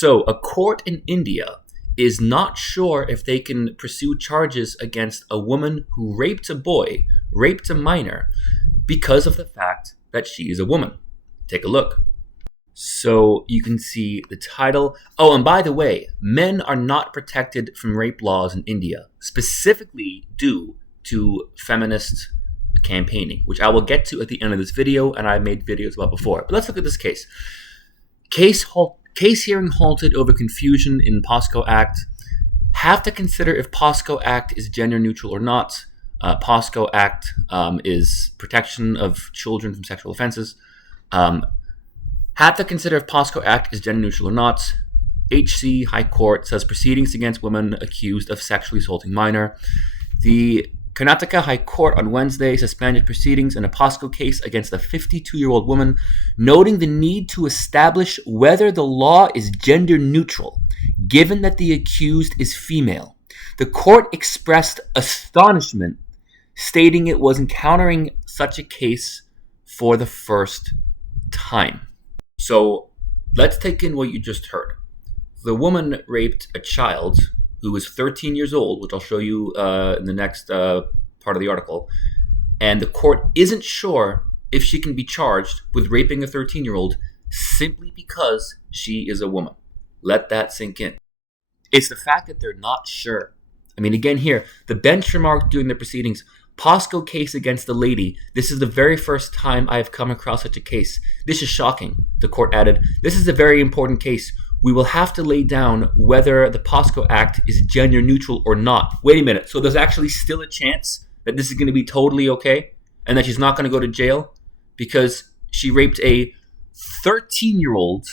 So a court in India is not sure if they can pursue charges against a woman who raped a boy, raped a minor, because of the fact that she is a woman. Take a look. So you can see the title. Oh, and by the way, men are not protected from rape laws in India, specifically due to feminist campaigning, which I will get to at the end of this video, and I made videos about before. But let's look at this case. Case hearing halted over confusion in POSCO Act. Have to consider if POSCO Act is gender neutral or not. POSCO Act is protection of children from sexual offenses. Have to consider if POSCO Act is gender neutral or not. HC High Court says proceedings against women accused of sexually assaulting minor. The Karnataka High Court on Wednesday suspended proceedings in a POSCO case against a 52-year-old woman, noting the need to establish whether the law is gender neutral, given that the accused is female. The court expressed astonishment, stating it was encountering such a case for the first time. So let's take in what you just heard. The woman raped a child who was 13 years old, which I'll show you in the next part of the article. And the court isn't sure if she can be charged with raping a 13-year-old simply because she is a woman. Let that sink in. It's the fact that they're not sure. I mean, again here, the bench remarked during the proceedings, POSCO case against the lady. This is the very first time I have come across such a case. This is shocking, the court added. This is a very important case. We will have to lay down whether the POSCO Act is gender neutral or not. Wait a minute. So there's actually still a chance that this is going to be totally okay and that she's not going to go to jail because she raped a 13-year-old,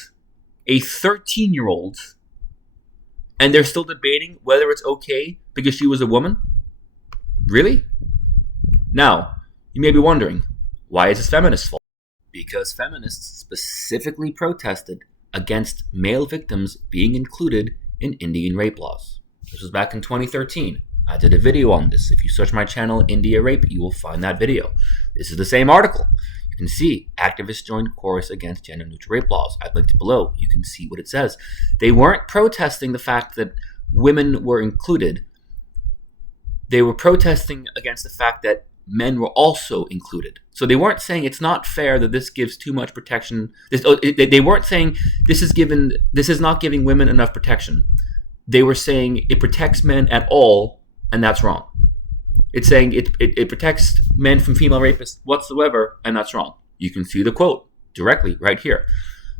and they're still debating whether it's okay because she was a woman? Really? Now, you may be wondering, why is this feminist's fault? Because feminists specifically protested against male victims being included in Indian rape laws. This was back in 2013. I did a video on this. If you search my channel, India Rape, you will find that video. This is the same article. You can see activists joined chorus against gender-neutral rape laws. I've linked it below. You can see what it says. They weren't protesting the fact that women were included. They were protesting against the fact that men were also included. So they weren't saying it's not fair that this gives too much protection. They weren't saying this is not giving women enough protection. They were saying it protects men at all, and that's wrong. It's saying it protects men from female rapists whatsoever, and that's wrong. You can see the quote directly right here.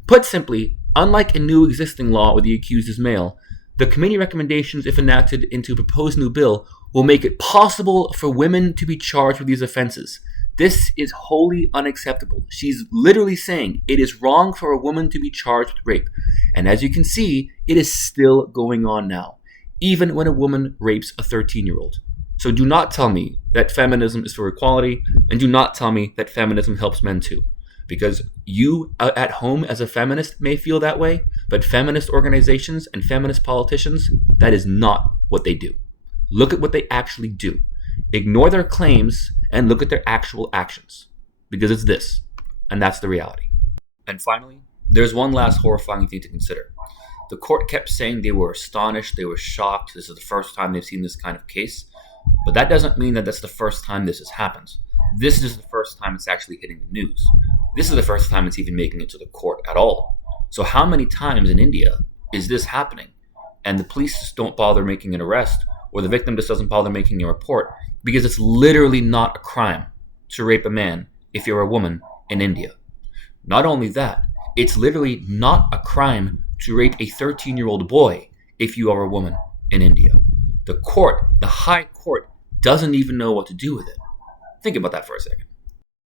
Put simply, unlike a new existing law where the accused is male, the committee recommendations, if enacted into a proposed new bill, will make it possible for women to be charged with these offenses. This is wholly unacceptable. She's literally saying it is wrong for a woman to be charged with rape. And as you can see, it is still going on now, even when a woman rapes a 13-year-old. So do not tell me that feminism is for equality, and do not tell me that feminism helps men too. Because you at home as a feminist may feel that way, but feminist organizations and feminist politicians, that is not what they do. Look at what they actually do. Ignore their claims and look at their actual actions. Because it's this, and that's the reality. And finally, there's one last horrifying thing to consider. The court kept saying they were astonished, they were shocked. This is the first time they've seen this kind of case. But that doesn't mean that that's the first time this has happened. This is the first time it's actually hitting the news. This is the first time it's even making it to the court at all. So how many times in India is this happening? And the police just don't bother making an arrest, or the victim just doesn't bother making a report, because it's literally not a crime to rape a man if you're a woman in India. Not only that, it's literally not a crime to rape a 13-year-old boy if you are a woman in India. The court, the high court, doesn't even know what to do with it. Think about that for a second.